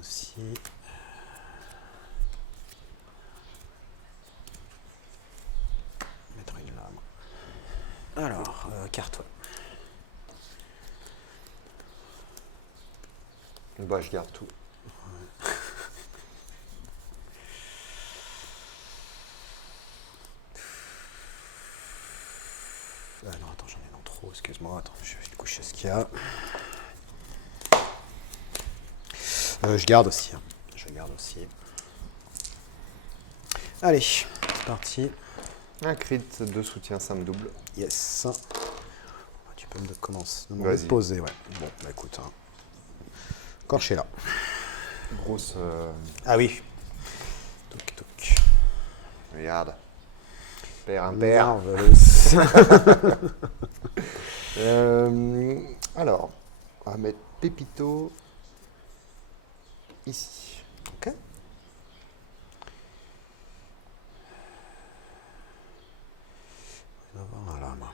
aussi. Mettre une lame. Alors, carte, ouais. Bah, je garde tout. Non, attends, j'en ai dans trop, excuse-moi. Attends, je vais coucher ce qu'il y a. Je garde aussi. Hein. Je garde aussi. Allez, c'est parti. Un crit de soutien, ça me double. Yes. Tu peux me commencer. Me poser, ouais. Bon, bah écoute. Hein. Corché là. Grosse. Ah oui. Touc, touc. Regarde. Père impair. Alors, on va mettre Pépito ici. Ok. Voilà, moi.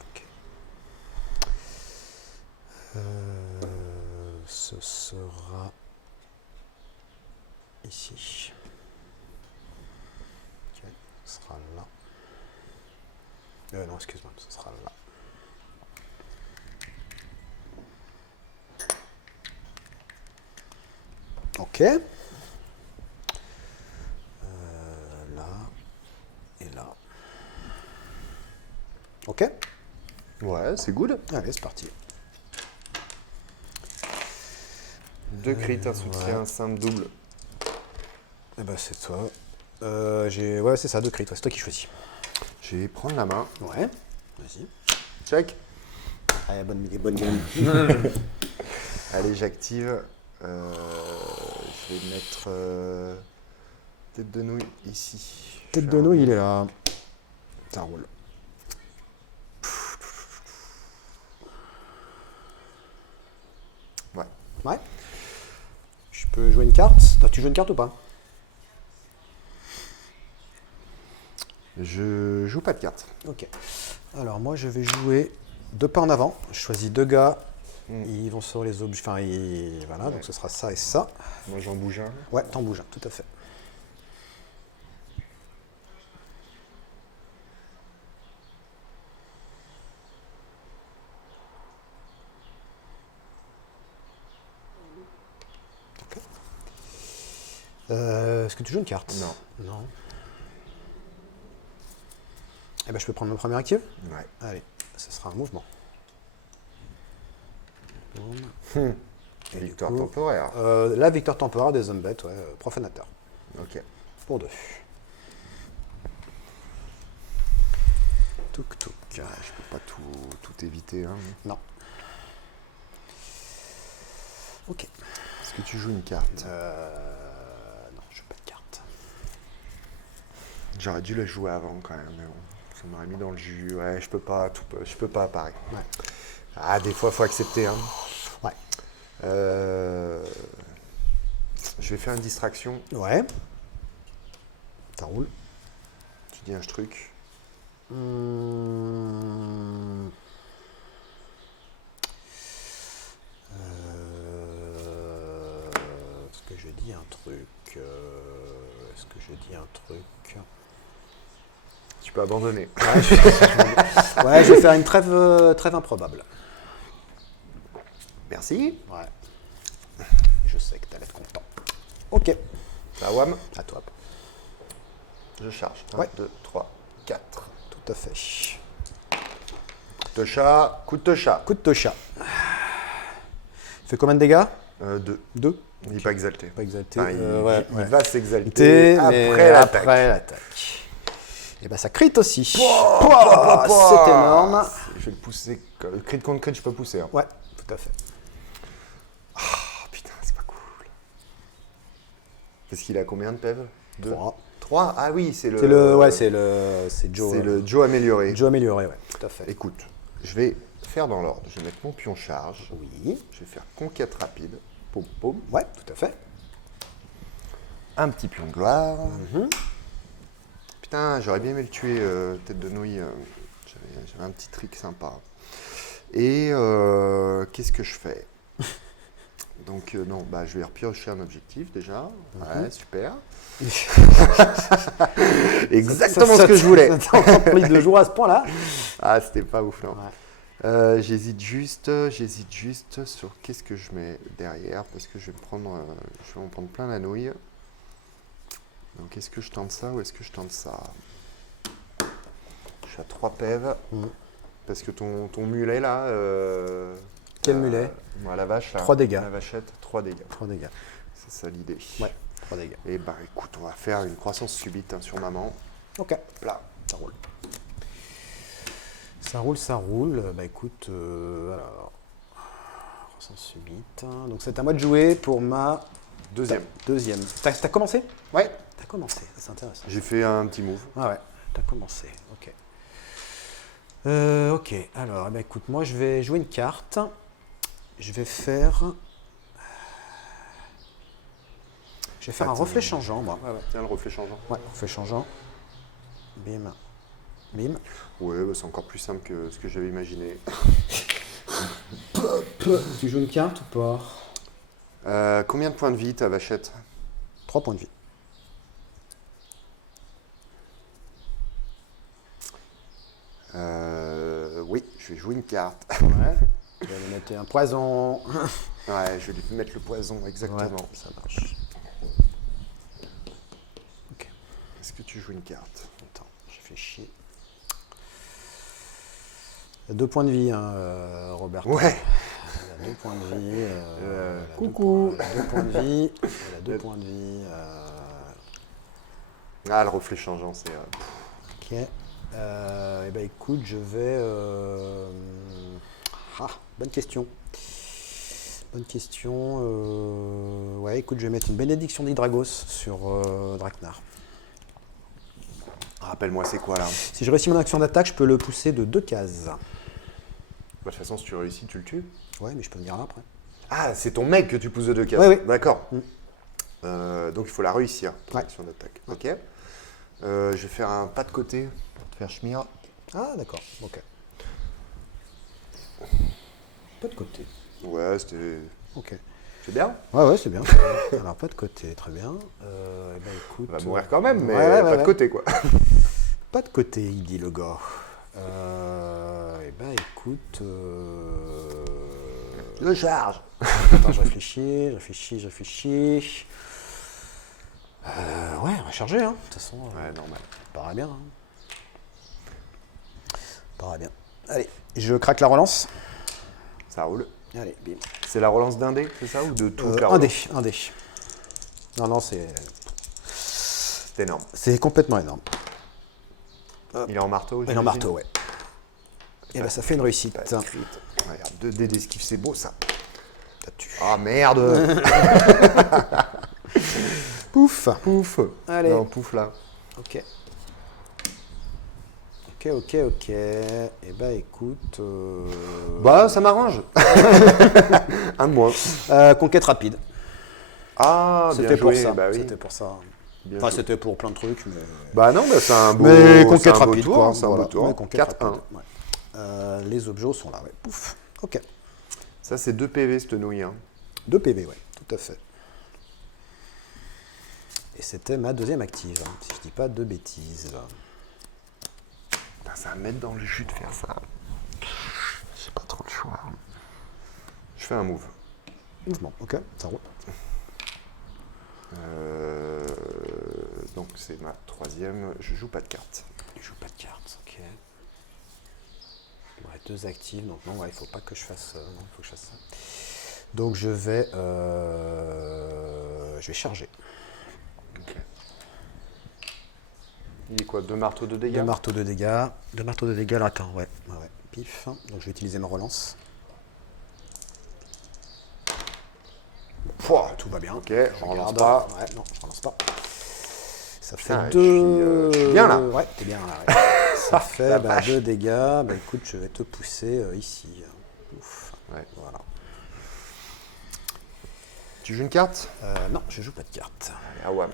Ok. Ce sera ici. Ok, ce sera là. Non, excuse-moi, ce sera là. Ok. Là et là. Ok. Ouais, c'est good. Allez, c'est parti. 2 crits, un soutien, ouais. simple, double. Eh ben, c'est toi. Ouais, c'est ça, 2 crits. C'est toi qui choisis. Je vais prendre la main. Ouais. Vas-y. Check. Allez, bonne game. Allez, j'active. Je vais mettre tête de nouille ici. Tête de nouille, il est là. Ça roule. Ouais. Ouais. Je peux jouer une carte. Toi, tu joues une carte ou pas? Je joue pas de carte. Ok. Alors, moi, je vais jouer 2 pas en avant. Je choisis 2 gars. Ils vont sur les objets. Enfin, voilà, Ouais. donc ce sera ça et ça. Moi, j'en bouge un. Ouais, t'en bouges un, tout à fait. Est-ce que tu joues une carte? Non. Non. Eh ben, je peux prendre mon premier active? Ouais. Allez, ce sera un mouvement. Boum. Et Victoire du coup, temporaire. la victoire temporaire des hommes bêtes, ouais, profanateur. Ok. Pour 2. Touc, touc. Je peux pas tout éviter. Hein. Non. Ok. Est-ce que tu joues une carte? Non, je joue pas de carte. J'aurais dû la jouer avant quand même, mais bon, ça m'aurait mis dans le jus. Ouais, je peux pas apparaître. Ouais. Ah, des fois, faut accepter. Hein. Ouais. Je vais faire une distraction. Ouais. Ça roule. Tu dis un truc. Est-ce que je dis un truc Tu peux abandonner. Ouais, je vais faire une trêve improbable. Merci. Ouais. Je sais que t'allais être content. Ok. La WAM. À toi. Je charge. 1, Ouais. 2, 3, 4. Tout à fait. Coup de chat. Coup de chat. Coup de tocha. Fait combien de dégâts? 2. 2. Il n'est pas exalté. Pas exalté. Enfin, il ouais. va s'exalter après l'attaque. Et ben ça crit aussi. Pouah, C'est énorme. Je vais le pousser. Crit contre crit, je peux pousser. Hein. Ouais, tout à fait. Oh putain, c'est pas cool. Parce qu'il a combien de PEV? 2. 3. 3. Ah oui, c'est le. C'est Joe. C'est le Joe amélioré. Joe amélioré, ouais, tout à fait. Écoute, je vais faire dans l'ordre. Je vais mettre mon pion charge. Oui. Je vais faire conquête rapide. Pom pom. Ouais, tout à fait. Un petit pion de gloire. Putain, j'aurais bien aimé le tuer, tête de nouille. J'avais un petit trick sympa. Et qu'est-ce que je fais? Donc non, bah, je vais repiocher un objectif déjà. Ouais, super. Exactement ce que je voulais. Ça t'a encore pris 2 jours à ce point-là. Ah, c'était pas ouf, non. Ouais. J'hésite juste sur qu'est-ce que je mets derrière parce que je vais m'en prendre plein la nouille. Donc est-ce que je tente ça ou est-ce que je tente ça? Je suis à 3 pèves parce que ton mulet là. Quel mulet? Moi, la vache là. 3 dégâts. La vachette, 3 dégâts. 3 dégâts. C'est ça l'idée. Ouais, 3 dégâts. Et bah écoute, on va faire une croissance subite sur maman. Ok. Là. Ça roule. Ça roule, ça roule. Bah écoute, alors. Croissance subite. Donc c'est à moi de jouer pour ma deuxième. T'as commencé? Ouais. T'as commencé, c'est intéressant. J'ai fait un petit move. Ah ouais, t'as commencé, ok. Ok, alors, eh ben, écoute, moi je vais jouer une carte. Je vais faire un reflet changeant, moi. Ouais. Tiens, le reflet changeant. Ouais, reflet changeant. Bim. Bim. Ouais, bah, c'est encore plus simple que ce que j'avais imaginé. Tu joues une carte ou pas? Combien de points de vie ta vachette? 3 points de vie. Oui, je vais jouer une carte. Ouais. Tu vas lui mettre un poison. Ouais, je vais lui mettre le poison, exactement. Ouais, ça marche. Ok. Est-ce que tu joues une carte? Attends, je réfléchis. 2 points de vie, hein, Robert. Ouais. Elle a 2 points de vie. Coucou. Elle a 2 points de vie. Elle a 2 points de vie. Ah, le reflet changeant, c'est... Ok. Eh ben écoute, je vais. Bonne question. Bonne question. Ouais, écoute, je vais mettre une bénédiction d'Hydragos sur Draknar. Rappelle-moi, c'est quoi là? Si je réussis mon action d'attaque, je peux le pousser de 2 cases. Bah, de toute façon, si tu réussis, tu le tues. Ouais, mais je peux venir là après. Ah, c'est ton mec que tu pousses de 2 cases. Ouais, ouais. D'accord. Mm. Donc il faut la réussir, ton Ouais. action d'attaque. Ok. Je vais faire un pas de côté pour te faire schmire. Ah, d'accord. Ok. Pas de côté. Ouais, c'était... Ok. C'est bien. Ouais, c'est bien. Alors, pas de côté, très bien. Eh ben écoute. On va mourir quand même, mais Ouais, pas de côté, quoi. Pas de côté, il dit le gars. Eh ben écoute. Je charge. Attends, je réfléchis. Ouais, on va charger, hein. De toute façon, Ouais, normal. paraît bien. Paraît bien. Allez, je craque la relance. Ça roule. Allez, bim. C'est la relance d'un dé, c'est ça? Ou de tout la Un relance? dé, un dé. Non, c'est énorme. complètement énorme. Il est en marteau? Et en j'imagine. marteau, ouais. Et ben ça fait une réussite. Pas de crit. Regarde, 2 dés d'esquive, c'est beau ça. T'as tué. Ah merde. Pouf. Pouf. Allez. Non, pouf là. Ok. Et ben écoute. Bah, ça m'arrange. Un de moins. Conquête rapide. Ah, bien C'était pour joué. ça. Bah oui. C'était pour ça. Bien Enfin, joué. c'était pour plein de trucs, mais. Bah non, bah, c'est un beau, Mais c'est conquête un beau rapide, tour. quoi. C'est un Voilà. beau tour. Mais conquête 4-1. rapide, ouais. Les objets sont là, ouais. Pouf. Ok. Ça, c'est 2 PV, cette nouille. Hein. 2 PV, ouais. Tout à fait. Et c'était ma deuxième active, hein, si je dis pas de bêtises. Putain, ça va me mettre dans le jus de faire ça. J'ai pas trop le choix. Je fais un move. Mouvement, ok, ça roule. Donc, c'est ma 3e. Je joue pas de carte. Je joue pas de cartes, ok. Ouais, 2 actives, donc non, ouais, il faut pas que je fasse. Non, il faut que je fasse ça. Donc je vais charger. Ok. Il est quoi? 2 marteaux de dégâts? 2 marteaux de dégâts. 2 marteaux de dégâts, là, attends, ouais. Pif. Donc je vais utiliser ma relance. Pouah, tout va bien. Ok, je relance regarde. pas. Ouais, non, je relance pas. Ça fait Putain, 2. je suis bien là. Ouais, t'es bien là. Ouais. Ça fait 2 dégâts. Bah écoute, je vais te pousser ici. Ouf. Ouais. Voilà. Tu joues une carte? Non, je joue pas de carte. Allez, Awam.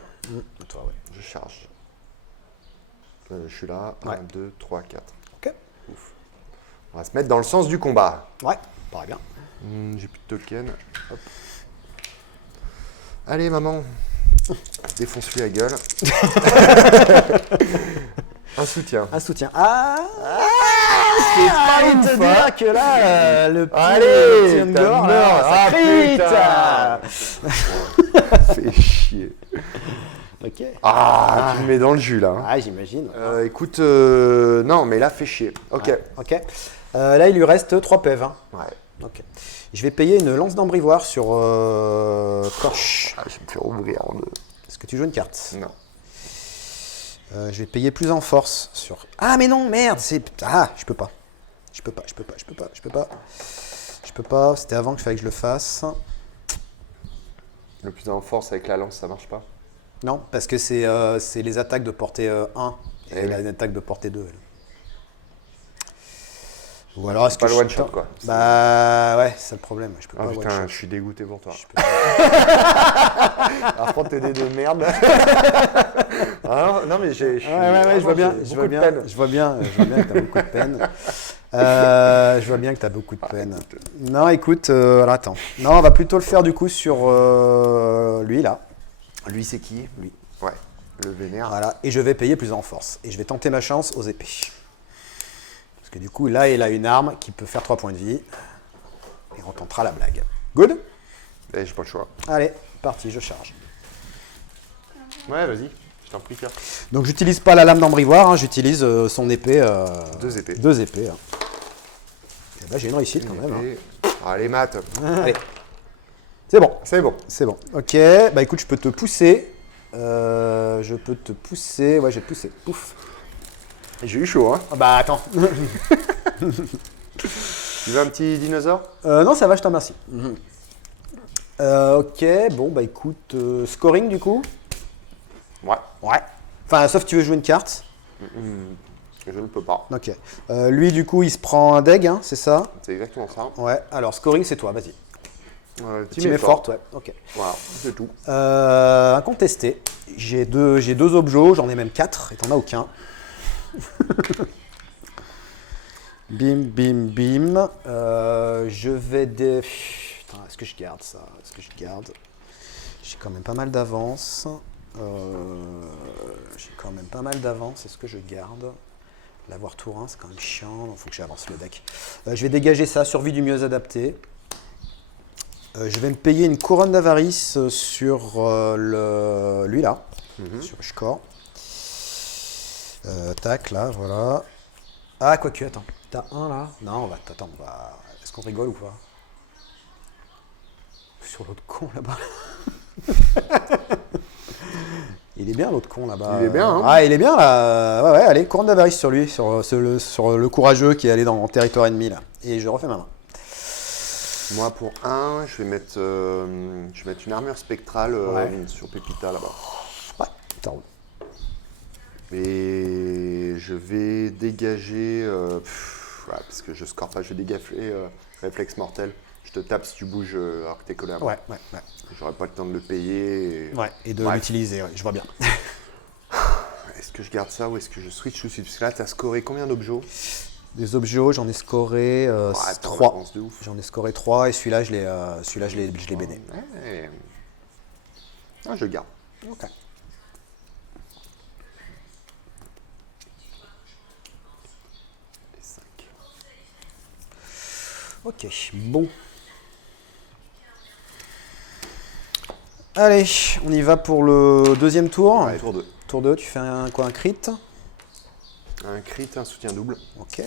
Toi, ouais. Je charge. Je suis là. Ouais. 1, 2, 3, 4. Ok. Ouf. On va se mettre dans le sens du combat. Ouais, paraît bien. J'ai plus de token. Hop. Allez, maman. Défonce-lui la gueule. Un soutien. Un soutien. Ah, c'est pas il te ouf, dire que là, le petit Allez, Ungor, t'as mort. ça crit. Fais chier. Ok. Ah, tu me mets dans le jus là. Hein. Ah, j'imagine. Écoute, non, mais là, fais chier. Ok. Ouais, ok. Là, il lui reste 3 PEV. Hein. Ouais. Ok. Je vais payer une lance d'embrivoire sur Koch. Ah, je vais me faire ouvrir en deux. Est-ce que tu joues une carte? Non. Je vais payer plus en force sur... Ah, mais non, merde, c'est... Ah, je peux pas. Je peux pas. C'était avant qu'il fallait que je le fasse. Le plus en force avec la lance, ça marche pas. Non, parce que c'est les attaques de portée 1 et Eh la oui. une attaque de portée 2. Elle. Ou alors est-ce Pas que le je... one shot quoi. Bah ouais, c'est le problème. Je peux Ah pas one putain, shot. je suis dégoûté pour toi. Je peux pas. Alors prends tes dés de merde. Ah, non mais j'ai. Ouais, je vois bien. Je vois bien que t'as beaucoup de peine. Je vois bien que t'as beaucoup de peine. Non, écoute, alors attends. Non, on va plutôt le faire du coup sur lui là. Lui, c'est qui? Lui. Ouais, le vénère. Voilà. Et je vais payer plus en force. Et je vais tenter ma chance aux épées. Parce que du coup, là, il a une arme qui peut faire 3 points de vie. Et on tentera la blague. Good? Eh, j'ai pas le choix. Allez, parti, je charge. Ouais, vas-y, je t'en prie, Pierre. Donc, j'utilise pas la lame d'embrivoire, hein, j'utilise son épée. 2 épées. 2 épées. Hein. Et là, j'ai une réussite quand même. Hein. Allez, Matt. Allez. C'est bon. C'est bon. C'est bon. Ok, bah écoute, je peux te pousser. Ouais, je vais te pousser. Pouf. J'ai eu chaud, hein. Ah bah attends. Tu veux un petit dinosaure? Non, ça va, je te remercie. Ok, bon, bah écoute, scoring du coup. Ouais. Ouais. Enfin, sauf que tu veux jouer une carte. Je ne peux pas. Ok. Lui, du coup, il se prend un deg, hein, c'est ça? C'est exactement ça. Ouais, alors scoring, c'est toi, vas-y. Team est forte, ouais. Ok. Voilà, c'est tout. Incontesté. J'ai deux objets, j'en ai même 4, et t'en as aucun. Bim, bim, bim. Je vais des... Putain, est-ce que je garde ça? Est-ce que je garde? J'ai quand même pas mal d'avance. Est-ce que je garde? L'avoir Tourin, c'est quand même chiant. Il faut que j'avance le deck. Je vais dégager ça. Survie du mieux adapté. Je vais me payer une couronne d'avarice sur lui là. Sur Shkor. Tac, là, voilà. Ah, quoique, attends. T'as un là? Non, on va. Attends, on va. Est-ce qu'on rigole ou pas? Sur l'autre con là-bas. Il est bien l'autre con là-bas. Il est bien, hein? Ah, il est bien là. Ouais, allez, couronne d'avarice sur lui, sur le courageux qui est allé dans le territoire ennemi là. Et je refais ma main. Moi, pour 1, je vais mettre une armure spectrale sur Pépita là-bas. Ouais, ça roule. Et je vais dégager. Parce que je score pas, je vais dégager réflexe mortel. Je te tape si tu bouges alors que t'es collé à moi. Ouais. J'aurai pas le temps de le payer. Et de l'utiliser, ouais, je vois bien. Est-ce que je garde ça ou est-ce que je switch aussi? Parce que là, t'as scoré combien d'objets? Des objets, j'en ai scoré 3. J'en ai scoré 3 et celui-là, je l'ai béné. Ouais. Ah, je garde. Ok. Les 5. Ok, bon. Allez, on y va pour le deuxième tour. Ouais, tour 2. Tour 2, tu fais un crit? Un crit, un soutien double. Ok.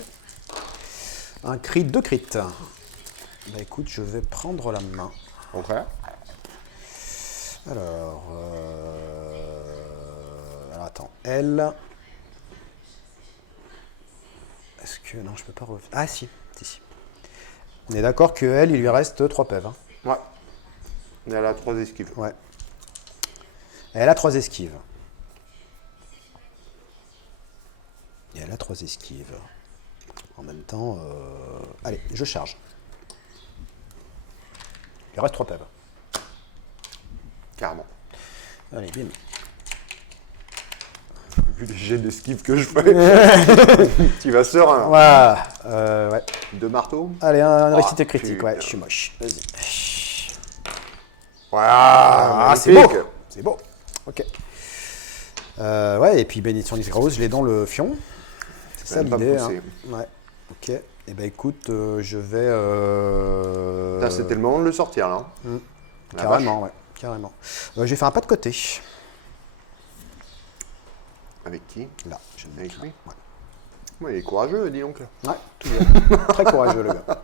Un crit, 2 crits. Bah écoute, je vais prendre la main. Contraire. Alors attends, elle. Est-ce que... Non, je peux pas revenir. Ah si. On est d'accord que elle, il lui reste 3 PEV. Hein. Ouais. Et elle a 3 esquives. Ouais. Elle a 3 esquives. Et elle a 3 esquives. En même temps, allez, je charge. Il reste 3 PEV. Carrément. Allez, bim. Vu les jets d'esquive que je fais, tu vas serein. Voilà. Ouais. 2 marteaux. Allez, un réussite putain. critique. Ouais, je suis moche. Vas-y. Voilà, C'est beau. magnifique. C'est beau. Ok. Ouais, et puis bénédiction d'Isgraos, je l'ai dans le fion. C'est ça Même pas l'idée. poussé. Hein. Ouais. Ok. Et ben écoute, je vais. Putain, c'était le moment de le sortir là. La Carrément, ouais. Carrément. Je vais faire un pas de côté. vache. Avec qui? Là, je vais Avec mettre lui. là. Ouais. Ouais, il est courageux, dis donc. Là. Ouais, tout bien. Très courageux, le gars.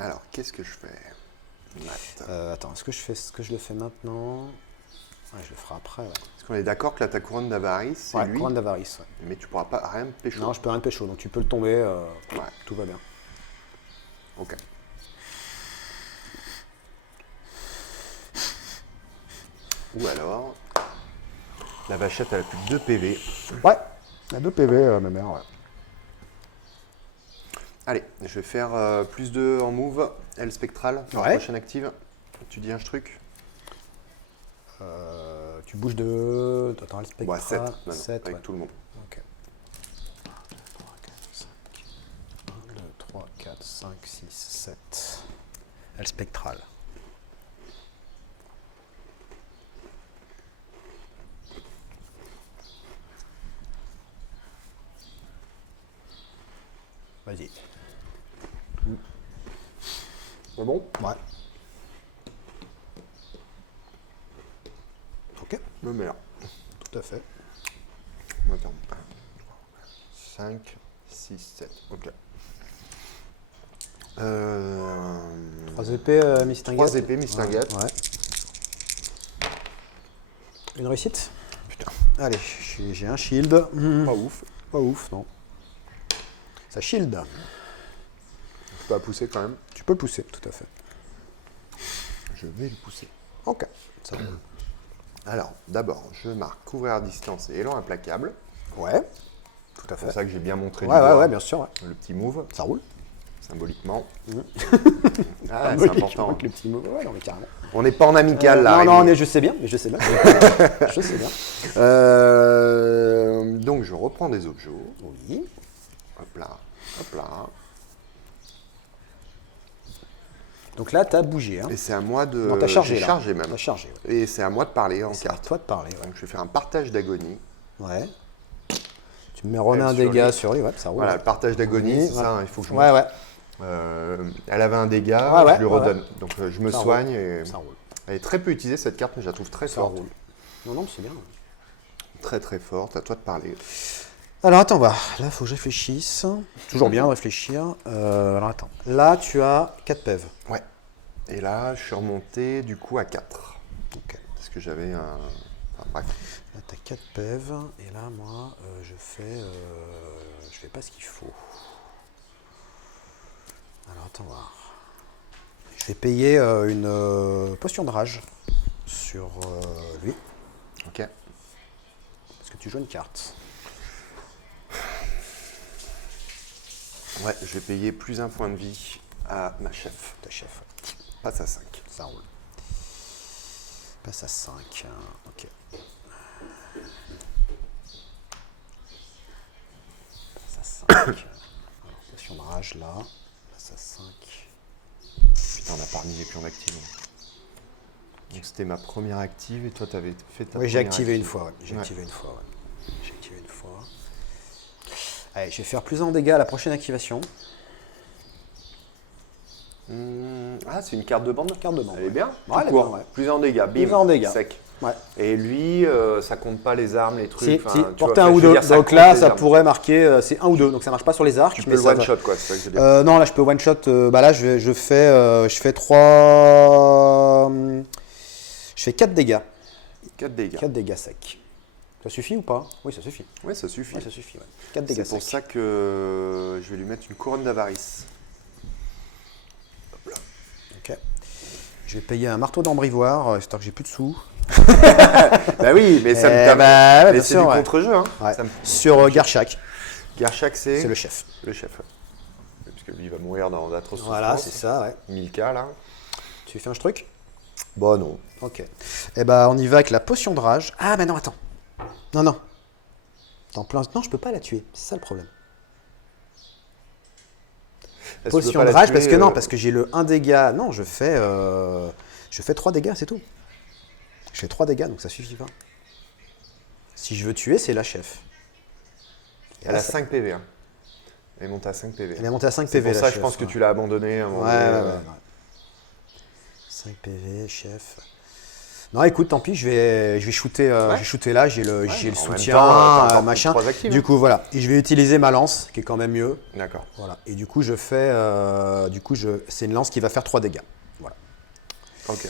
Alors, qu'est-ce que je fais? Attends, est-ce que je le fais maintenant? Ouais, je le ferai après, ouais. Est-ce qu'on est d'accord que là, ta couronne d'avarice, c'est Ouais, lui, couronne d'avarice, ouais. mais tu pourras pas rien pécho. Non, je peux rien te pécho, donc tu peux le tomber, Ouais, tout va bien. ok. Ou alors, la vachette, elle a plus que 2 PV. Ouais, il y a 2 PV, ma mère, ouais. Allez, je vais faire plus 2 en move, L spectral, Ouais. prochaine active. Tu dis un truc? Tu bouges de... Attends, le spectre. Ouais, 7, maintenant, 7, avec ouais. tout le monde. Ok. 1, 2, 3, 4, 5, 6, 7. Elle spectrale. Vas-y. C'est bon? Ouais. Ok, Me mets là. tout à fait. Attends. 5, 6, 7. Ok. 3 épées, Mistinguette. 3 épées, Mistinguette. Ouais. Une réussite? Putain. Allez, j'ai un shield. Pas ouf. Pas ouf, non. Ça shield. Tu peux la pousser quand même. Tu peux le pousser, tout à fait. Je vais le pousser. Ok, ça roule. Alors, d'abord, je marque couvrir à distance et élan implacable. Ouais, tout à C'est fait. pour ça que j'ai bien montré Ouais, du doigt ouais, bien sûr, ouais. le petit move, Ça roule. symboliquement. Mhm. Ah, c'est Symbolique, important. avec le petit mot. Ouais, non, mais carrément. On n'est pas en amical là. non, Rémi. non, mais je sais bien, je sais bien. Je sais bien. Donc, je reprends des objets. Oui. Hop là, hop là. Donc là, t'as bougé. Hein. Et c'est à moi de. Non, t'as chargé j'ai là. chargé même. T'as chargé, ouais. Et c'est à moi de parler en C'est à carte. toi de parler, ouais. Donc, je vais faire un partage d'agonie. Ouais. Tu me mets René Elle un sur dégât lui. sur lui, ouais, ça roule. Voilà, ouais. le partage d'agonie, Oui, c'est ouais. ça, hein, il faut que je Ouais, montre. ouais. Elle avait un dégât, Ouais, ouais, je lui ouais, redonne. Donc je me Ça soigne roule. et Ça roule. elle est très peu utilisée cette carte, mais je la trouve très Ça forte. roule. Non, non, mais c'est bien. Très très forte, à toi de parler. Alors attends, va. Là, il faut que je réfléchisse. Toujours bien de réfléchir. Alors attends. Là, tu as 4 PEV. Ouais. Et là, je suis remonté du coup à 4. Ok. Parce que j'avais un. Enfin, bref. Là, tu as 4 PEV. Et là, moi, je fais pas ce qu'il faut. Alors attends, voir. Je vais payer une potion de rage sur lui. Ok. Parce que tu joues une carte. Ouais, je vais payer plus un point de vie à ma chef. Ta chef. Passe à 5. Ça roule. Passe à 5. Ok. Passe à 5. Alors, potion de rage là. Passe à 5. Putain, on a pas remis les pions d'active. Donc c'était ma première active et toi tu avais fait ta Oui, j'ai première activé une active. fois. Ouais. J'ai Ouais. activé une fois. Ouais. J'ai activé une fois. Allez, je vais faire plus en dégâts à la prochaine activation. Ah, c'est une carte de bande. Carte de bande, Elle est ouais. bien. Ouais, elle est Tout court. bien, ouais. Plus en dégâts. Bim. Plus en dégâts. Sec. Ouais. Et lui, ça compte pas les armes, les trucs. Si, enfin, si, tu porter vois, un je ou veux deux. dire, ça Donc compte là, les ça armes. pourrait marquer, c'est 1 ou 2. Donc ça marche pas sur les arcs. Tu mais peux le ça one va- shot quoi, c'est ça que je veux dire. Non, là je peux one shot. Bah là je fais 3. Je fais 4 dégâts. 4 dégâts. 4 dégâts secs. Ça suffit ou pas? Oui, ça suffit. Oui, ça suffit. Oui, ça suffit. Ouais. 4 dégâts C'est pour secs. ça que je vais lui mettre une couronne d'avarice. Ok. Je vais payer un marteau d'embrivoire, histoire que j'ai plus de sous. Bah oui, mais ça me Eh permet. bah, ouais, mais bien c'est sûr, du ouais. contre-jeu. Hein. Ouais. Ça me- Sur Garchak, Garchak, c'est le chef. le chef. Parce que lui, il va mourir dans d'atroces Voilà, souffrances. c'est ça, ouais. 1000 cas là. Tu fais un truc? Bah non. Ok. Eh ben, on y va avec la potion de rage. Ah, mais non, attends. Non. Non, je peux pas la tuer. C'est ça le problème. Est-ce que tu Potion peux pas de la rage, tuer, parce que non, parce que j'ai le 1 dégât. Non, je fais 3 dégâts, c'est tout. Je fais 3 dégâts, donc ça suffit pas. Si je veux tuer, c'est la chef. Et Elle là, a 5 PV. Hein. Elle est montée à 5 PV. Elle est montée à 5 C'est PV. pour ça la que je chef, pense que ouais. tu l'as abandonné à un moment Ouais, donné, ouais. 5 PV, chef. Non, écoute, tant pis, je vais shooter, je vais shooter là, j'ai le en même soutien, temps, t'as encore machin. plus 3 actives, Du hein. coup, voilà. Et je vais utiliser ma lance, qui est quand même mieux. D'accord. Voilà. Et du coup, je fais. C'est une lance qui va faire 3 dégâts. Voilà. Ok.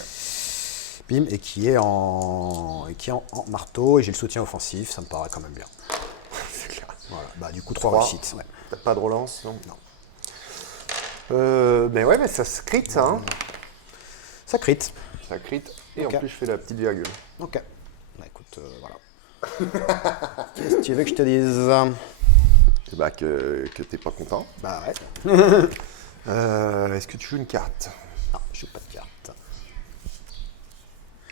Bim, et qui est en marteau, et j'ai le soutien offensif, ça me paraît quand même bien. C'est clair. Voilà. Bah, du coup, 3 Trois. réussites. Ouais. T'as pas de relance, non? Non. Mais ouais, mais ça se crit, ça. Hein. Ça crit. Ça crit. Et Ok. en plus, je fais la petite virgule. Ok. Bah, écoute, voilà. Qu'est-ce que tu veux que je te dise? Et bah, que t'es pas content. Bah, ouais. Est-ce que tu joues une carte? Non, je joue pas de carte.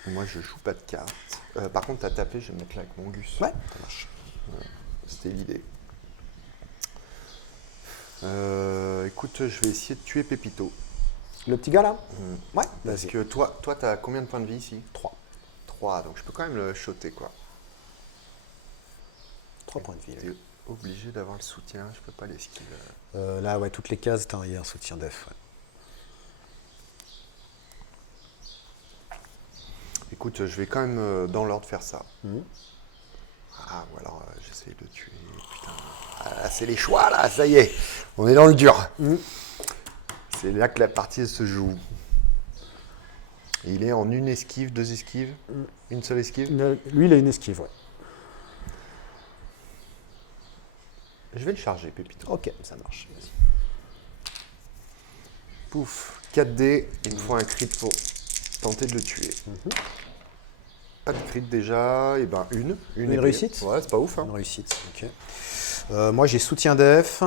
Moi, je joue pas de carte. Par contre, t'as tapé, je vais me mettre là avec mon gus. Ouais, ça marche. C'était l'idée. Écoute, je vais essayer de tuer Pépito. Le petit gars là? Ouais, Parce vas-y. que toi, t'as combien de points de vie ici? 3. 3, donc je peux quand même le shotter, quoi. 3 points de vie. T'es obligé d'avoir le soutien, je peux pas l'esquiver. Là, ouais, toutes les cases, il y a un soutien def. Ouais. Écoute, je vais quand même dans l'ordre faire ça. Mhm. Ah, ou alors j'essaye de tuer. Putain. Ah, c'est les choix là, ça y est. On est dans le dur. Mhm. C'est là que la partie se joue. Et il est en une esquive, 2 esquives, une seule esquive. Lui, il a une esquive, ouais. Je vais le charger, Pépito. Ok, ça marche. Vas-y. Pouf, 4D, il me faut un crit pour tenter de le tuer. Pas de crit déjà, et ben une épée. réussite? Ouais, c'est pas ouf. Hein. Une réussite, ok. Moi, j'ai soutien def.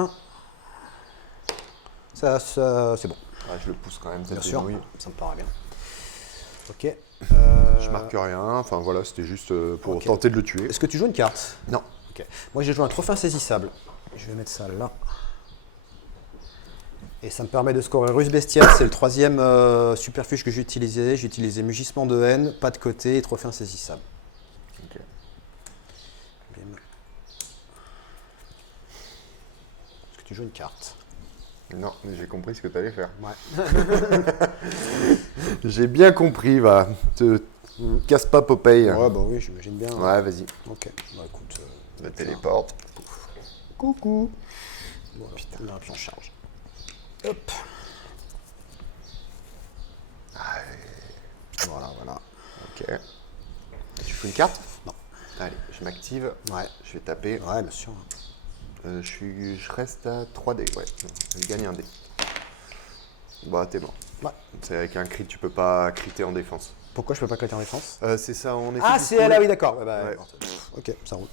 Ça c'est bon. Ouais, je le pousse quand même, Bien cette sûr, dénouille. ça me paraît bien. Ok. Je marque rien, enfin voilà, c'était juste pour Ok. tenter de le tuer. Est-ce que tu joues une carte? Non. Ok. Moi, j'ai joué un trophée insaisissable. Je vais mettre ça là. Et ça me permet de scorer Ruse Bestiale. C'est le 3e superfuge que j'ai utilisé. J'ai utilisé Mugissement de haine, pas de côté et trophée insaisissable. Ok. Bim. Est-ce que tu joues une carte? Non, mais j'ai compris ce que tu allais faire. Ouais. J'ai bien compris, va. Te casse pas Popeye. Ouais, bah oui, j'imagine bien. Ouais, vas-y. Ok. Bah écoute. Le téléporte. Coucou. Bon, putain, là, puis on charge. Hop. Voilà. Ok. Tu fais une carte? Non. Allez, je m'active. Ouais. Je vais taper. Ouais, bien sûr. Je reste à 3D, ouais. Je gagne un dé. Bah, t'es mort. Ouais. C'est avec un crit, tu peux pas criter en défense. Pourquoi je peux pas craquer en défense? C'est ça, on est. Ah, c'est elle, ah oui, d'accord. Ouais, bah, Ouais. ok, ça roule.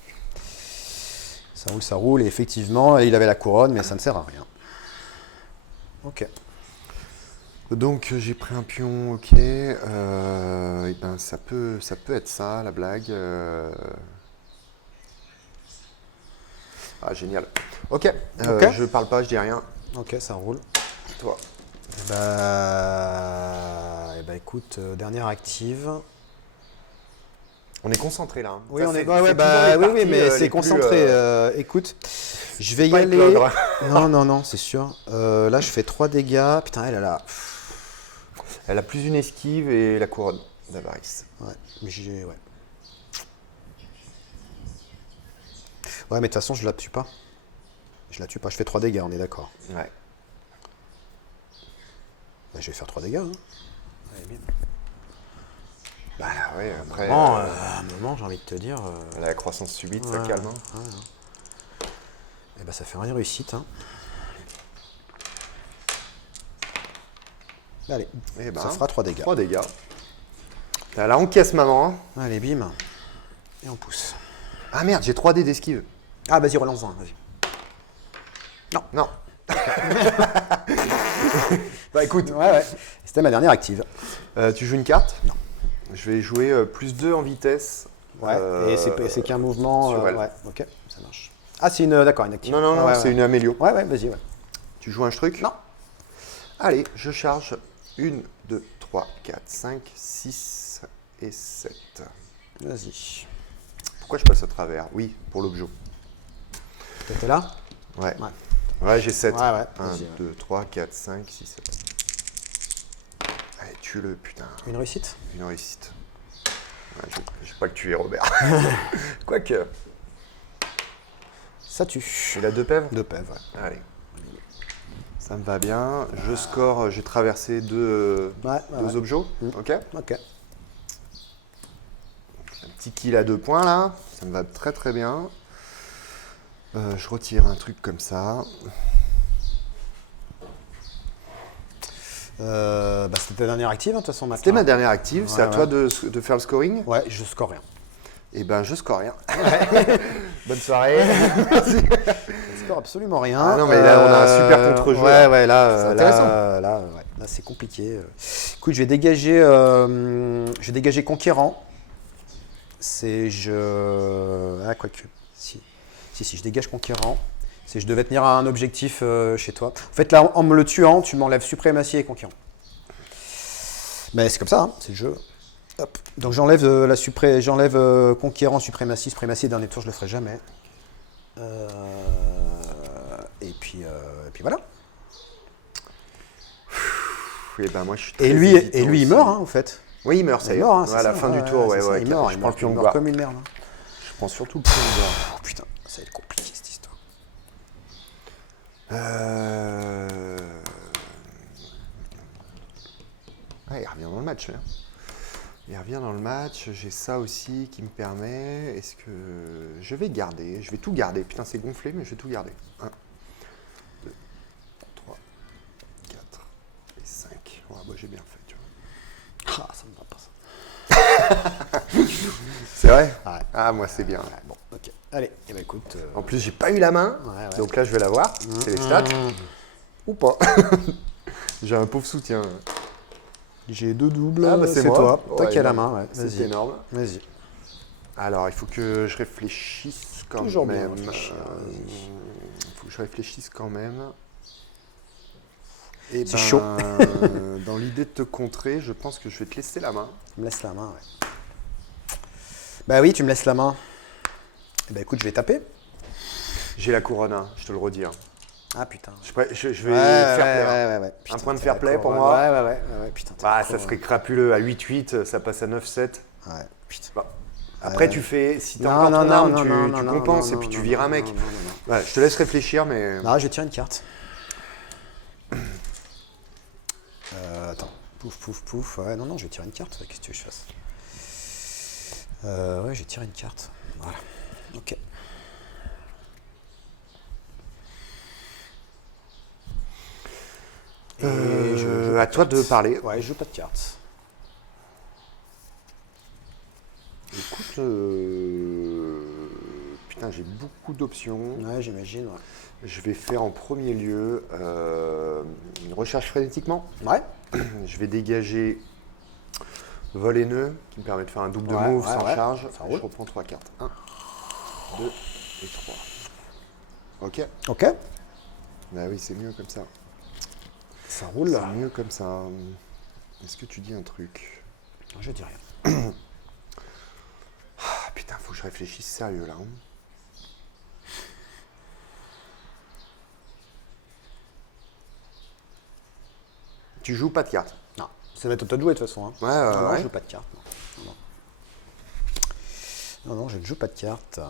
Ça roule. Et effectivement, il avait la couronne, mais ça ne sert à rien. Ok. Donc j'ai pris un pion, ok. Et ben ça peut être ça, la blague. Ah génial. Ok. Ok. Je parle pas, je dis rien. Ok, ça roule. Toi. Eh bah écoute, dernière active. On est concentré là. Hein. Oui, Ça, on est. c'est Ouais, toujours bah les oui, parties, mais les c'est plus, concentré. Écoute, je vais y pas aller. éclodre. Non, c'est sûr. Là, je fais 3 dégâts. Putain, elle a. Elle a plus une esquive et la couronne d'Avaris. Ouais, mais j'ai. Ouais. Ouais, mais de toute façon, je la tue pas. Je fais 3 dégâts, on est d'accord. Ouais. Bah, je vais faire 3 dégâts. Hein. Allez, bien. Bah ouais, après. À un moment, j'ai envie de te dire. La croissance subite, ça Ouais, calme. Hein. ouais. Et bah, ça fait rien réussite. Hein. Allez, Eh ben, ça fera 3 dégâts. 3 dégâts. T'as la encaisse, maman. Hein. Allez, bim. Et on pousse. Ah merde, j'ai 3 dés d'esquive. Ah, vas-y, relance-en, vas-y. Non. Bah écoute, Ouais. C'était ma dernière active. tu joues une carte? Non. Je vais jouer +2 en vitesse. Ouais. Et c'est qu'un mouvement. sur elle. Ouais. Ok, ça marche. Ah, c'est une. D'accord, une active. Non, Ouais, c'est ouais. une amélio. Ouais, vas-y, ouais. Tu joues un truc? Non. Allez, je charge 1, 2, 3, 4, 5, 6 et 7. Vas-y. Pourquoi je passe à travers? Oui, pour l'objet. T'étais là? Ouais. Ouais. Ouais, j'ai 7. Ouais. 1, Vas-y, ouais. 2, 3, 4, 5, 6, 7. Allez, tue-le, putain. Une réussite? Une réussite. Ouais, je vais pas le tuer, Robert. Quoique. Ça tue. Il a 2 pèves? Deux pèves, ouais. Allez. Ça me va bien. Je score, j'ai traversé deux Ouais. objets. Ok. Ok. Un petit kill à 2 points là. Ça me va très très bien. Je retire un truc comme ça. C'était ta dernière active, hein, de toute façon, C'était ma maintenant. dernière active. C'est à Ouais. toi de faire le scoring. Ouais, je score rien. Et ben je score rien. Bonne soirée. Je score absolument rien. Ah non, mais là, on a un super contre-jeu, Ouais, là. ouais, là, C'est intéressant. là, c'est compliqué. Écoute, je vais dégager Conquérant. Ah, quoique. Si, je dégage Conquérant. C'est je devais tenir un objectif chez toi. En fait, là, en me le tuant, tu m'enlèves Suprématie et Conquérant. Mais c'est comme ça, hein, c'est le jeu. Hop. Donc j'enlève Conquérant, Suprématie, dernier tour, je le ferai jamais. Et puis voilà. Et ben moi je suis très Et lui, hésitant il aussi. meurt, hein, en fait. Oui, il meurt, ça Il y est. meurt, hein, Ouais, c'est à la ça, fin du tour, c'est ça, il meurt, je il prends le meurt, pion il de meurt bois. comme une merde. Hein. Je prends surtout le pion de bois. Oh, putain, ça va être compliqué cette histoire. Ouais, il revient dans le match. Hein. Il revient dans le match. J'ai ça aussi qui me permet. Est-ce que je vais garder? Je vais tout garder. Putain, c'est gonflé, mais je vais tout garder. 1, 2, 3, 4 et 5. Ouais, bah, j'ai bien fait, tu vois. Ah, ça me va pas ça. C'est vrai? Ouais. Ah, moi, c'est bien. Ouais, bon, ok. Allez, eh ben, écoute. En plus, j'ai pas eu la main. Ouais. Donc là, je vais la voir. C'est les stats. Ou pas. J'ai un pauvre soutien. J'ai 2 doubles. Ah, bah, c'est moi. toi. Toi Ouais, qui as la non, main, ouais. C'est Vas-y. énorme. Vas-y. Alors, il faut que je réfléchisse quand Toujours bien même. réfléchir, Il faut que je réfléchisse quand même. Et C'est chaud. Dans l'idée de te contrer, je pense que je vais te laisser la main. Tu me laisses la main, ouais. Bah oui, tu me laisses la main. Eh ben écoute, je vais taper. J'ai la couronne, hein, je te le redis. Hein. Ah putain. Je vais faire play. Hein. Ouais. Putain, Un point de c'est fair la play pour couronne. moi. Ouais, putain. t'as Bah, la ça couronne. serait crapuleux. À 8-8, ça passe à 9-7. Ouais, putain. Bon. Après, tu fais. Si t'as Non, encore non, ton non, arme, non, tu non, non, compenses non, et puis non, tu non, vires un non, mec. non. Voilà, je te laisse réfléchir, mais. Non, je vais tirer une carte. Attends. Pouf. Ouais, non, je vais tirer une carte. Qu'est-ce que tu veux que je fasse? Ouais, j'ai tiré une carte. Voilà. Ok. À toi de parler. Ouais, je joue pas de cartes. Écoute, putain, j'ai beaucoup d'options. Ouais, j'imagine. Ouais. Je vais faire en premier lieu une recherche frénétiquement. Ouais. Je vais dégager vol et nœud, qui me permet de faire un double de Ouais, move ouais, sans ouais. charge. Ça Et roule. je reprends 3 cartes. 1, 2 et 3. Ok. Ok. Bah oui, c'est mieux comme ça. Ça roule. C'est mieux comme ça. Est-ce que tu dis un truc? Je dis rien. Ah putain, faut que je réfléchisse sérieux là. Hein. Tu joues pas de cartes? Non, ça va être à toi de jouer de toute façon. Hein. Ouais, Non, ouais. je joue pas de cartes. Non, je ne joue pas de cartes.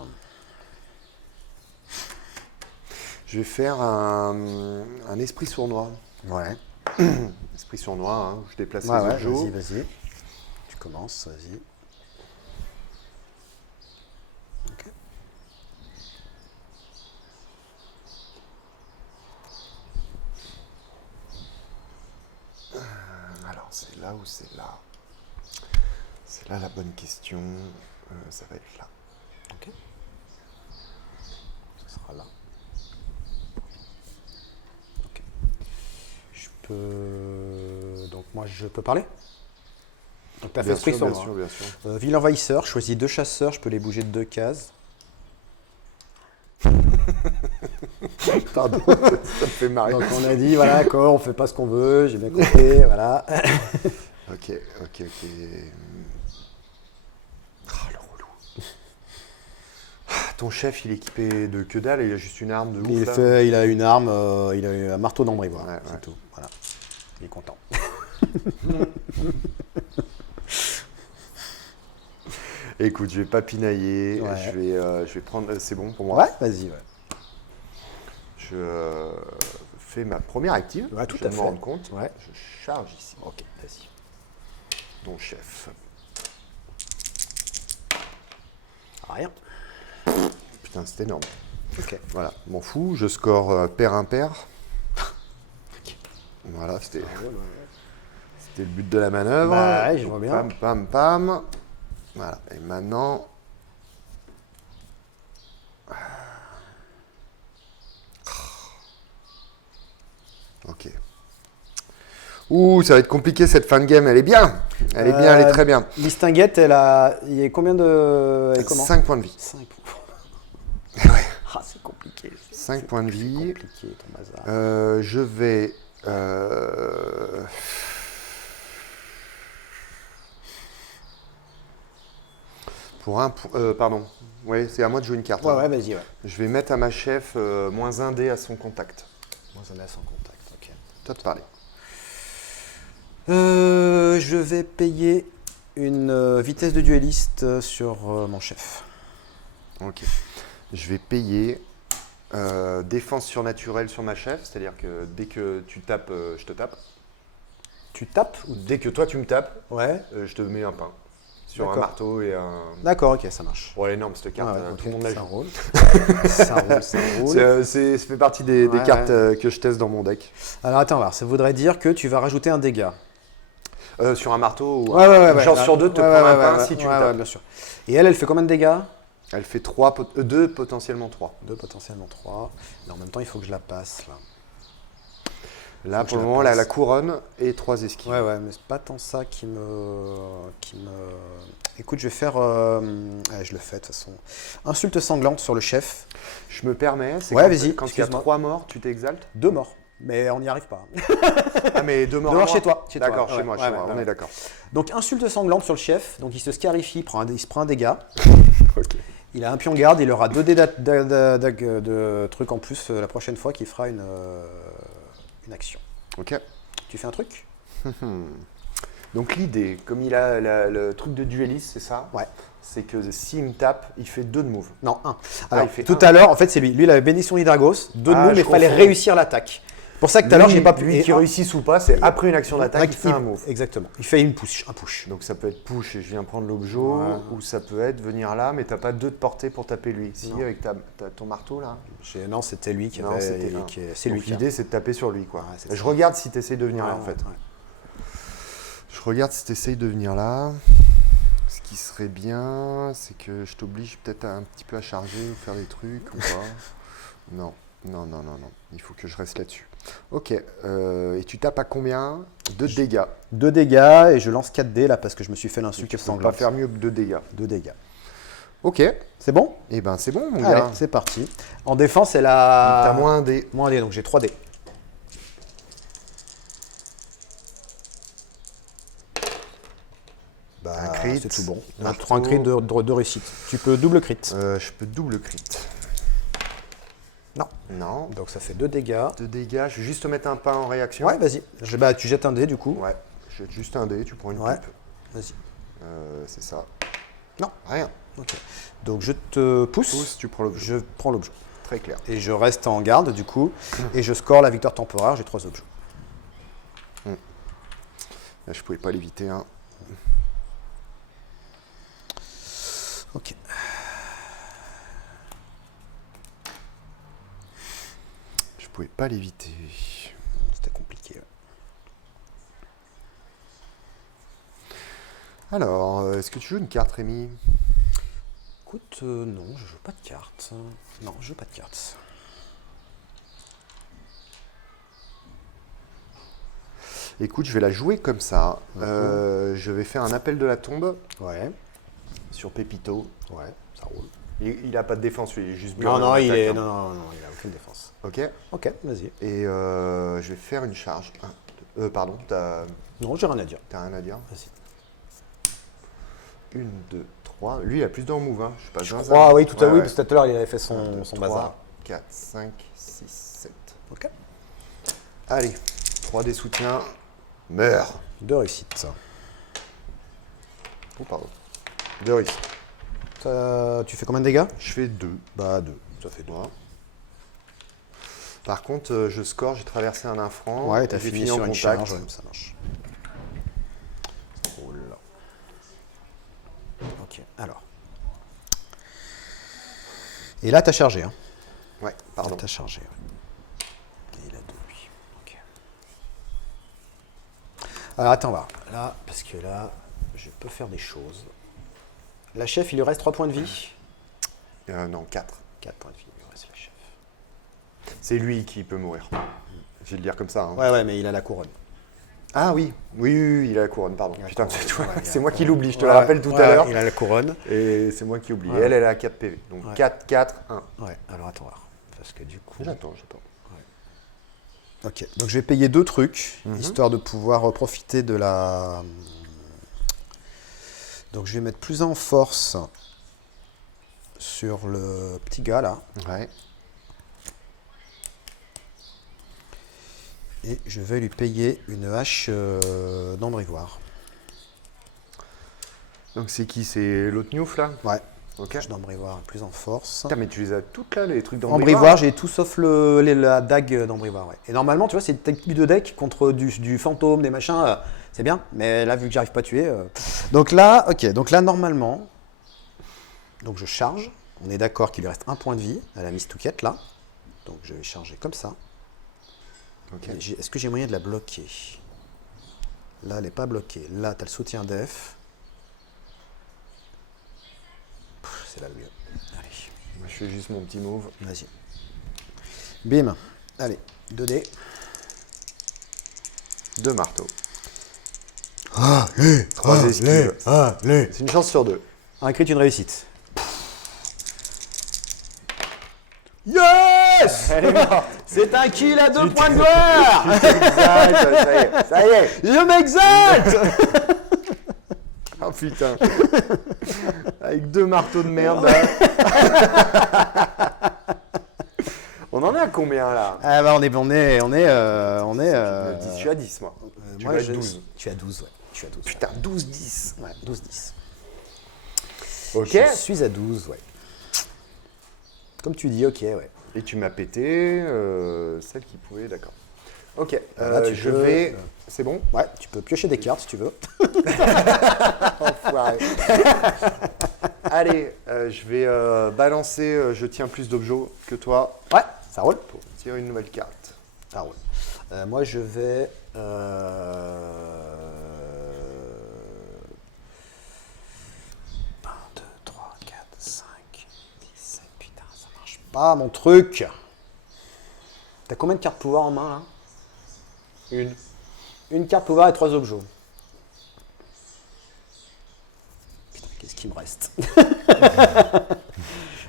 Je vais faire un esprit sournois. Ouais. Esprit sournois, hein, je déplace Ouais, les objets. vas-y. Tu commences, vas-y. Ok. Alors, c'est là ou c'est là? C'est là la bonne question. Ça va être là. Ok. Ce sera là. Ok. Je Donc moi je peux parler. Donc t'as fait Bien esprit sûr, bien sombre. sûr, bien sûr. Ville envahisseur, je choisis 2 chasseurs, je peux les bouger de 2 cases. Pardon, ça me fait marrer. Donc on a dit, voilà, d'accord, on fait pas ce qu'on veut, j'ai bien compris, voilà. Ok. Ah, le relou. Ton chef, il est équipé de que dalle, il a juste une arme de ouf là. Il a une arme, il a eu un marteau d'embrayage, Ouais, c'est ouais. tout. Voilà. Il est content. Écoute, je vais pas pinailler, Ouais. je vais prendre. C'est bon pour moi. Ouais, vas-y. Ouais. Je fais ma première active. Ouais, tout je viens à de fait. me rendre compte. Ouais. Je charge ici. Ok, vas-y. Ton chef. Rien. Putain, c'est énorme. Ok. Voilà, m'en fous. Je score pair impair. Voilà, c'était le but de la manœuvre. Bah ouais, je Donc, vois bien. Pam, pam, pam. Voilà. Et maintenant. Ok. Ouh, ça va être compliqué cette fin de game. Elle est bien. Elle est bien, elle est très bien. Distinguette, il y a combien de. Elle est comment 5 points de vie. 5 points. Ouais. Ah, c'est compliqué. 5 points de C'est vie. compliqué ton bazar. Je vais. Pour un. Pardon. Oui, c'est à moi de jouer une carte. Ouais, hein. ouais, vas-y, ouais. Je vais mettre à ma chef moins 1 dé à son contact. Moi, ça met sans contact, ok. Toi de parler. Je vais payer une vitesse de dueliste sur mon chef. Ok. Je vais payer défense surnaturelle sur ma chef, c'est-à-dire que dès que tu tapes, je te tape. Tu tapes ou... Dès que toi tu me tapes, Ouais. je te mets un pain. Sur un D'accord. marteau et un. D'accord, ok, ça marche. Bon, elle est énorme cette carte, Ah ouais, ok, tout le monde la ça joue. roule. Ça roule, ça roule. Ça fait partie des Ouais, cartes ouais. que je teste dans mon deck. Alors attends, alors, ça voudrait dire que tu vas rajouter un dégât. Sur un marteau, ou Ouais, une chance sur 2 de te prendre un pain si tu me ouais, tapes. bien sûr. Et elle fait combien de dégâts? Elle fait 2, potentiellement 3. 2, potentiellement 3. Mais en même temps, il faut que je la passe là. Là, Faut que pour je le la moment, elle a la passe. couronne et 3 esquives. Ouais, mais c'est pas tant ça qui me. Écoute, je vais faire. Je le fais de toute façon. Insulte sanglante sur le chef. Je me permets, c'est Ouais, quand, vas-y, quand il y a excuse-moi. 3 morts, tu t'exaltes 2 morts. Mais on n'y arrive pas. Ah, mais 2 morts, 2 à morts moi. chez toi. Chez toi. D'accord, Ouais, chez moi, ouais, on ouais. est d'accord. Donc, insulte sanglante sur le chef. Donc, il se scarifie, il se prend un dégât. Ok. Il a un pion garde, il aura 2 dés de trucs en plus la prochaine fois qu'il fera une action. Ok. Tu fais un truc? Donc l'idée, comme il a le truc de dueliste, c'est ça? Ouais. C'est que s'il me tape, il fait 2 de move. Non, 1. Alors, il fait tout un. à l'heure, en fait, c'est lui. Lui, il avait bénédiction d'Hydragos, 2 de Ah, move, mais il je fallait confonds. réussir l'attaque. Pour ça que tout à l'heure, j'ai pas pu. Lui et qui un- réussisse ou pas, c'est après une action d'attaque, il fait un move. Exactement. Il fait un push. Donc ça peut être push et je viens prendre l'objet, Ouais. ou ça peut être venir là, mais t'as pas 2 de portée pour taper lui. Si, Non. avec ton marteau là. Non, c'était lui qui Non, avait. c'était un. C'est lui Donc qui a. l'idée, c'est de taper sur lui, quoi. Ouais, c'est Je ça. regarde si tu essaies de venir là, en Ouais, fait. ouais. Je regarde si tu essayes de venir là. Ce qui serait bien, c'est que je t'oblige peut-être un petit peu à charger ou faire des trucs ou pas. Non. Il faut que je reste là-dessus. Ok. Et tu tapes à combien? 2 de dégâts. 2 dégâts et je lance 4 dés là parce que je me suis fait l'insulte Tu peux sanglante. pas faire mieux que 2 dégâts. 2 dégâts. Ok. C'est bon? Et ben c'est bon, mon Allez, gars. c'est parti. En défense, elle a. T'as moins un dé. Moins un dé, donc j'ai 3 dés. Bah, Un crit, c'est tout bon. marteau. Un crit de réussite. Tu peux double crit. Je peux double crit. Non. Non. Donc ça fait 2 dégâts. 2 dégâts. Je vais juste te mettre un pain en réaction. Ouais, vas-y. Bah, tu jettes un dé du coup. Ouais. Je jette juste un dé, tu prends une Ouais. pipe. Vas-y. C'est ça. Non. Rien. Ok. Donc je te pousse. Pousse, tu prends l'objet. Je prends l'objet. Très clair. Et je reste en garde du coup. Et je score la victoire temporaire. J'ai 3 objets. Là, je pouvais pas l'éviter. Hein. Ok. Je pouvais pas l'éviter. C'était compliqué. Ouais. Alors, est-ce que tu joues une carte, Rémi? Écoute, non, je joue pas de cartes. Non, je joue pas de cartes. Écoute, je vais la jouer comme ça. Je vais faire un appel de la tombe Ouais, sur Pépito. ouais, ça roule. Il a pas de défense, lui, il est juste bien Non, en non, il attaque, est... hein. non, il a aucune défense. Ok. Ok, vas-y. Et je vais faire une charge. Pardon, t'as Non, j'ai rien à dire. rien à dire. Vas-y. 1, 2, 3. Lui, il a plus de move, hein. Je suis pas Je zinzin. crois, oui, tout à Ouais, l'heure, ouais. parce que tout à l'heure, il avait fait 1, son 2, bazar. 3, 4, 5, 6, 7. Ok. Allez, 3 des soutiens. Meurs. 2 réussites. Oh, pardon. 2 réussites. Tu fais combien de dégâts? Je fais 2. Bah 2, ça fait 2. Voilà. Par contre, je score, j'ai traversé un infranc. Ouais, et t'as j'ai fini en sur une contact. charge, ouais, ça marche. Ça roule. Ok, alors. Et là, t'as chargé, hein? Ouais, Là, pardon. t'as chargé, ouais. Et il a 2, lui. Ok. Alors, attends, voir. Là, parce que là, je peux faire des choses. La chef, il lui reste 3 points de vie. Non, 4. 4 points de vie, il lui reste la chef. C'est lui qui peut mourir. Je vais le dire comme ça. Hein. Ouais, mais il a la couronne. Ah oui. Oui, il a la couronne, pardon. Il a la Putain, couronne, c'est toi. ouais, il a C'est la moi qui couronne. l'oublie, je te le rappelle tout à l'heure. Il a la couronne. Et c'est moi qui oublie. Ouais. Elle a 4 PV. Donc Ouais. 4, 4, 1. Ouais, alors attends voir. Parce que du coup. J'attends. Ok, donc je vais payer 2 trucs, Mhm. histoire de pouvoir profiter de la. Donc je vais mettre plus en force sur le petit gars là. Ouais. Et je vais lui payer une hache d'Ambrivoire. Donc c'est qui? C'est l'autre Newf là? Ouais, Ok. hache d'Ambrivoire plus en force. Putain, mais tu les as toutes là, les trucs Ambrivoire, j'ai tout sauf la dague d'Ambrivoire. Ouais. Et normalement, tu vois, c'est type de deck contre du fantôme, des machins, c'est bien. Mais là, vu que j'arrive pas à tuer. Donc là, ok, donc là, normalement, donc je charge. On est d'accord qu'il lui reste 1 point de vie à la Miss Touquette là. Donc je vais charger comme ça. Ok. Est-ce que j'ai moyen de la bloquer? Là, elle n'est pas bloquée. Là, tu as le soutien def. C'est là le mieux. Allez. Moi, je fais juste mon petit move. Vas-y. Bim. Allez, 2 dés. 2 marteaux. Allez, 3 esquives. allez. C'est une chance sur 2. Un crit, une réussite. Yes! C'est un kill à 2 points de gloire! Ça y est. Je m'exalte! Oh putain. Avec 2 marteaux de merde. Là. On en est à combien là? Ah bah on est 10, je suis à 10 moi. Tu moi, vas être 12. Tu as 12, ouais. Tu as 12. Putain, 12-10. Ouais, 12-10. Ok. Je suis à 12, ouais. Comme tu dis, ok, ouais. Et tu m'as pété celle qui pouvait, d'accord. Ok, Là, tu je peux, vais... C'est bon? Ouais, tu peux piocher des cartes si tu veux. Enfoiré. Allez, je vais balancer, je tiens plus d'objets que toi Ouais, ça roule. pour tirer une nouvelle carte. Ça roule. Moi, je vais... 1, 2, 3, 4, 5, 6, 7, putain, ça marche pas mon truc. T'as combien de cartes pouvoir en main là? Une carte pouvoir et 3 objets. Putain, qu'est-ce qu'il me reste?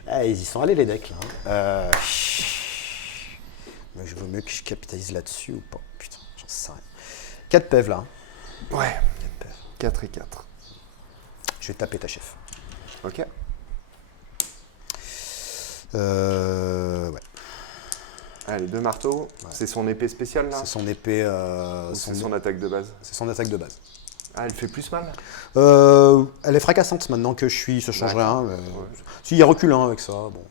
Ah, ils y sont allés les decks là. Mais je veux mieux que je capitalise là-dessus ou pas. Putain, j'en sais rien. 4 PEV là. Ouais, 4 PEV. 4 et 4. Je vais taper ta chef. Ok. Ouais. Allez, 2 marteaux. Ouais. C'est son épée spéciale là? C'est son épée. Ou c'est son attaque de base? C'est son attaque de base. Ah, elle fait plus mal? Elle est fracassante maintenant que je suis. Ça change rien. Ouais. Si, il y a recul hein, avec ça. Bon.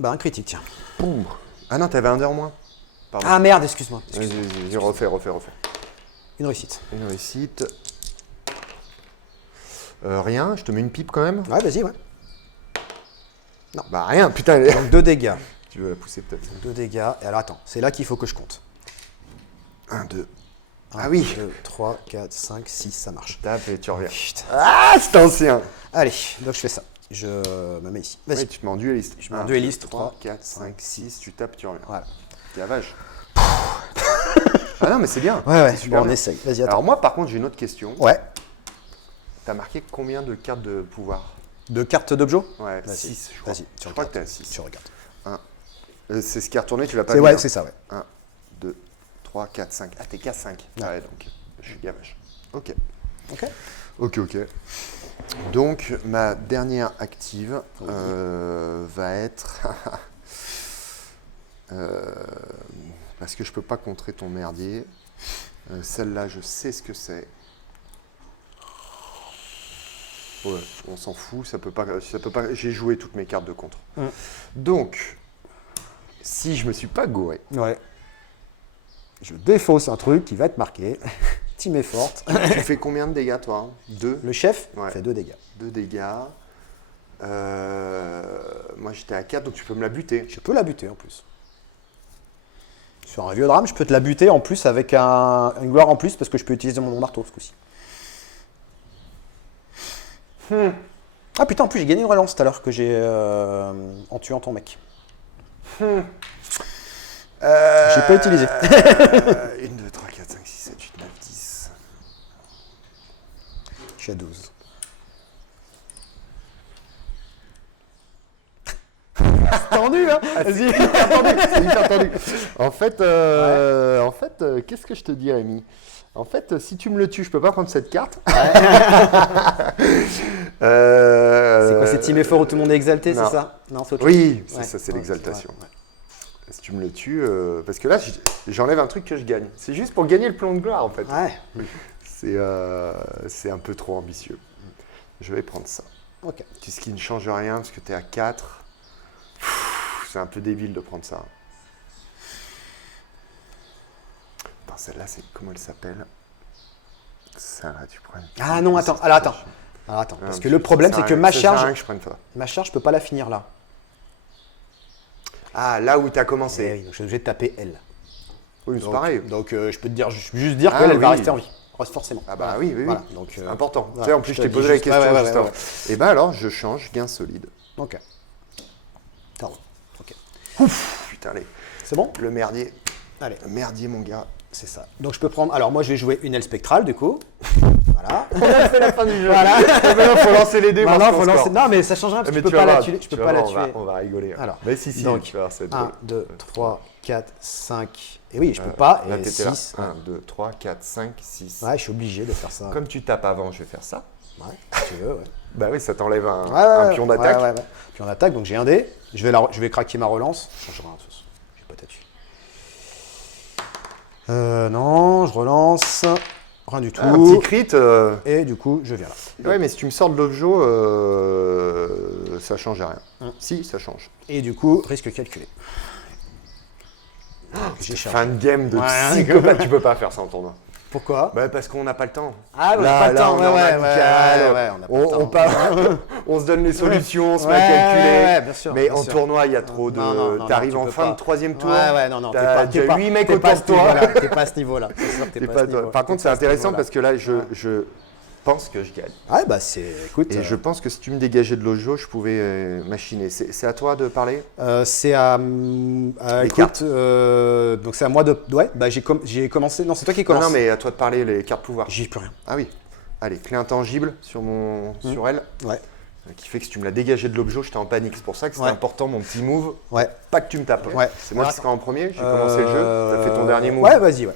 Bah, un critique, tiens. Ouh. Ah non, t'avais un dé en moins. Pardon. Ah merde, excuse-moi. Vas-y, refais. Une réussite. Une réussite. Rien, je te mets une pipe quand même. Ouais, vas-y, ouais. Bah rien, putain. Donc 2 dégâts. Tu veux la pousser peut-être. 2 dégâts. Et alors attends, c'est là qu'il faut que je compte. 1, 2. 1, Ah oui. 2, 3, 4, 5, 6, ça marche. Tape et tu reviens. Putain. Ah, c'est ancien. Allez, donc je fais ça. Je me mets ici. Vas-y. Ouais, tu te mets en dueliste. Je mets en dueliste, 3, 3, 4, 5, 6, tu tapes, tu reviens. Voilà. La vache. Ah non, mais c'est bien. Ouais, ouais, C'est super bon, on bien. essaye. Vas-y, attends. Alors moi, par contre, j'ai une autre question. Ouais. T'as marqué combien de cartes de pouvoir? De cartes d'objo? Ouais, Vas-y. 6, je crois. Vas-y, Je crois que t'es à 6. Tu regardes. C'est ce qui a retourné, tu l'as pas C'est vu, ouais, hein. c'est ça, ouais. 1, 2, 3, 4, 5. Ah, t'es qu'à 5. Ouais. Ouais, donc je suis gavage. Ok. Ok. Ok. Donc, ma dernière active Oui. va être... parce que je peux pas contrer ton merdier. Celle-là, je sais ce que c'est. Ouais, on s'en fout, ça peut pas. J'ai joué toutes mes cartes de contre. Donc, si je me suis pas gouré, Ouais. Je défausse un truc qui va être marqué. Team est forte. tu fais combien de dégâts, toi? 2 Le chef Ouais. fait 2 dégâts. 2 dégâts. Moi, j'étais à 4, donc tu peux me la buter. Je peux la buter en plus. Sur un vieux drame, je peux te la buter en plus avec une gloire en plus parce que je peux utiliser mon marteau ce coup-ci. Ah putain, en plus j'ai gagné une relance tout à l'heure que j'ai en tuant ton mec. J'ai pas utilisé. 1, 2, 3, 4, 5, 6, 7, 8, 9, 10. Je suis à 12. Tendu, hein. Vas-y. C'est hyper tendu. En fait, qu'est-ce que je te dis, Rémi? En fait, si tu me le tues, je peux pas prendre cette carte. C'est quoi, c'est Team Effort où tout le monde est exalté, non. c'est ça? Non, c'est autre chose. Oui, c'est Ouais. ça, c'est Ouais, l'exaltation. ouais, ouais. Si tu me le tues, parce que là, j'enlève un truc que je gagne. C'est juste pour gagner le plomb de gloire, en fait. Ouais. C'est un peu trop ambitieux. Je vais prendre ça. Ok. Ce qui ne change rien, parce que tu es à 4. C'est un peu débile de prendre ça. Attends, celle-là, c'est comment elle s'appelle? Ça, là, tu prends. Ah non, attends. Alors attends. Parce que le problème, c'est que ma Ça sert à charge, rien que je prenne ça. je peux pas la finir là. Ah, là où tu as commencé. Eh oui, donc je suis obligé de taper elle. Oui, c'est Donc, pareil. Donc je peux te dire, juste dire Ah, qu'elle elle va oui. rester en vie. Forcément. Ah bah Voilà. oui. Voilà. Donc, C'est important. voilà. Tu sais, en plus, Je je t'ai te posé dis la juste- question ouais, juste ouais, avant. Et ben alors, je change gain solide. Ok. Ça roule. Ok. Putain, allez. C'est bon? Le merdier. Allez, Le merdier, mon gars. c'est ça. Donc je peux prendre. Alors moi je vais jouer une aile spectrale du coup. Voilà. C'est la fin du jeu. Voilà. Maintenant, faut lancer les dés. Maintenant, faut lancer. Non, mais ça change rien parce que tu peux pas la tuer. Je peux pas la tuer. On va rigoler. Alors, mais si, donc, tu vas voir, c'est 1, drôle. 2, 3, 4, 5. Et oui, je peux pas. Là, Et t'étais là. 6. 1, 2, 3, 4, 5, 6. Ouais, je suis obligé de faire ça. Comme tu tapes avant, je vais faire ça. Ouais, si tu veux. Ouais. Bah oui, ça t'enlève un Ouais, pion d'attaque. Ouais. Pion d'attaque, donc j'ai un dé. Je vais craquer ma relance. Ça change rien de toute façon. J'ai pas t'appuyer. Non, je relance. Rien du tout. Un petit crit. Et du coup, je viens là. Ouais, mais si tu me sors de l'objo, ça change rien. Si, ça change. Et du coup, risque calculé. J'ai chargé. Fin de game de Ouais, psychopathe. Tu peux pas faire ça en tournoi. Pourquoi? Bah parce qu'on n'a pas le temps. Ah, on Là, n'a pas le temps. on est en amical, on n'a pas le temps. on part- on se donne les solutions, on se met à calculer. Ouais, bien sûr. Mais bien en sûr. tournoi, il y a trop de. Non, T'arrives tu en peux fin pas. de troisième tour. Ouais, non. T'as déjà 8 mecs t'es pas à autour de ce toi. niveau-là, T'es pas à ce niveau-là. C'est sûr que T'es t'es pas pas à ce toi. niveau-là. Par contre, c'est intéressant parce que là, je pense que je gagne. Ouais, bah c'est. Écoute. Et je pense que si tu me dégageais de l'ojo, je pouvais machiner. C'est à toi de parler? C'est à. Les Écoute, cartes. donc c'est à moi de. Ouais, bah j'ai commencé. Non, c'est toi qui Non, commence. non, mais à toi de parler, les cartes pouvoir. J'y peux rien. Ah oui. Allez, clé intangible sur elle. Ouais. Qui fait que si tu me l'as dégagé de l'objo, j'étais en panique. C'est pour ça que c'était Ouais. important, mon petit move. Ouais. Pas que tu me tapes. Ouais. C'est moi qui Attends. serai en premier. J'ai commencé le jeu. Tu as fait ton dernier move. Ouais, vas-y, ouais.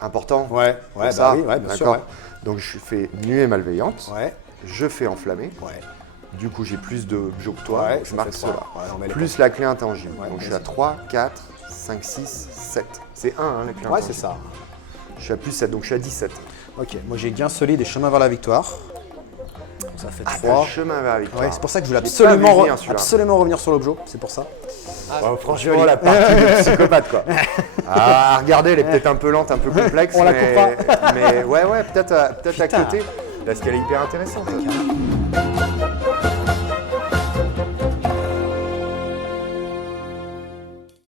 Important. Ouais, Pour bah ça. oui, ouais, bien sûr. D'accord. Donc je fais nuée malveillante. Ouais. Je fais enflammer. Ouais. Du coup, j'ai plus d'objos que toi. Ouais, donc je ça marque fait cela. trois. Ouais, on met les Plus la clé intangible. Ouais, donc je suis vas-y. à 3, 4, 5, 6, 7. C'est 1, hein, la clé points. Ouais, intangible. c'est ça. Je suis à plus 7, donc je suis à 17. Ok, moi j'ai gain solide et chemin vers la victoire. Ça fait Ah, t'as 3. le chemin vers la victoire. Ouais, c'est pour ça que je voulais J'ai pas vu venir, celui-là. absolument revenir sur l'objet. C'est pour ça. Franchement, joli. la partie de psychopathe, quoi. Ah, regardez, elle est peut-être un peu lente, un peu complexe. On la mais... coupe pas. Mais ouais, peut-être à Putain. côté. Parce qu'elle est hyper intéressante.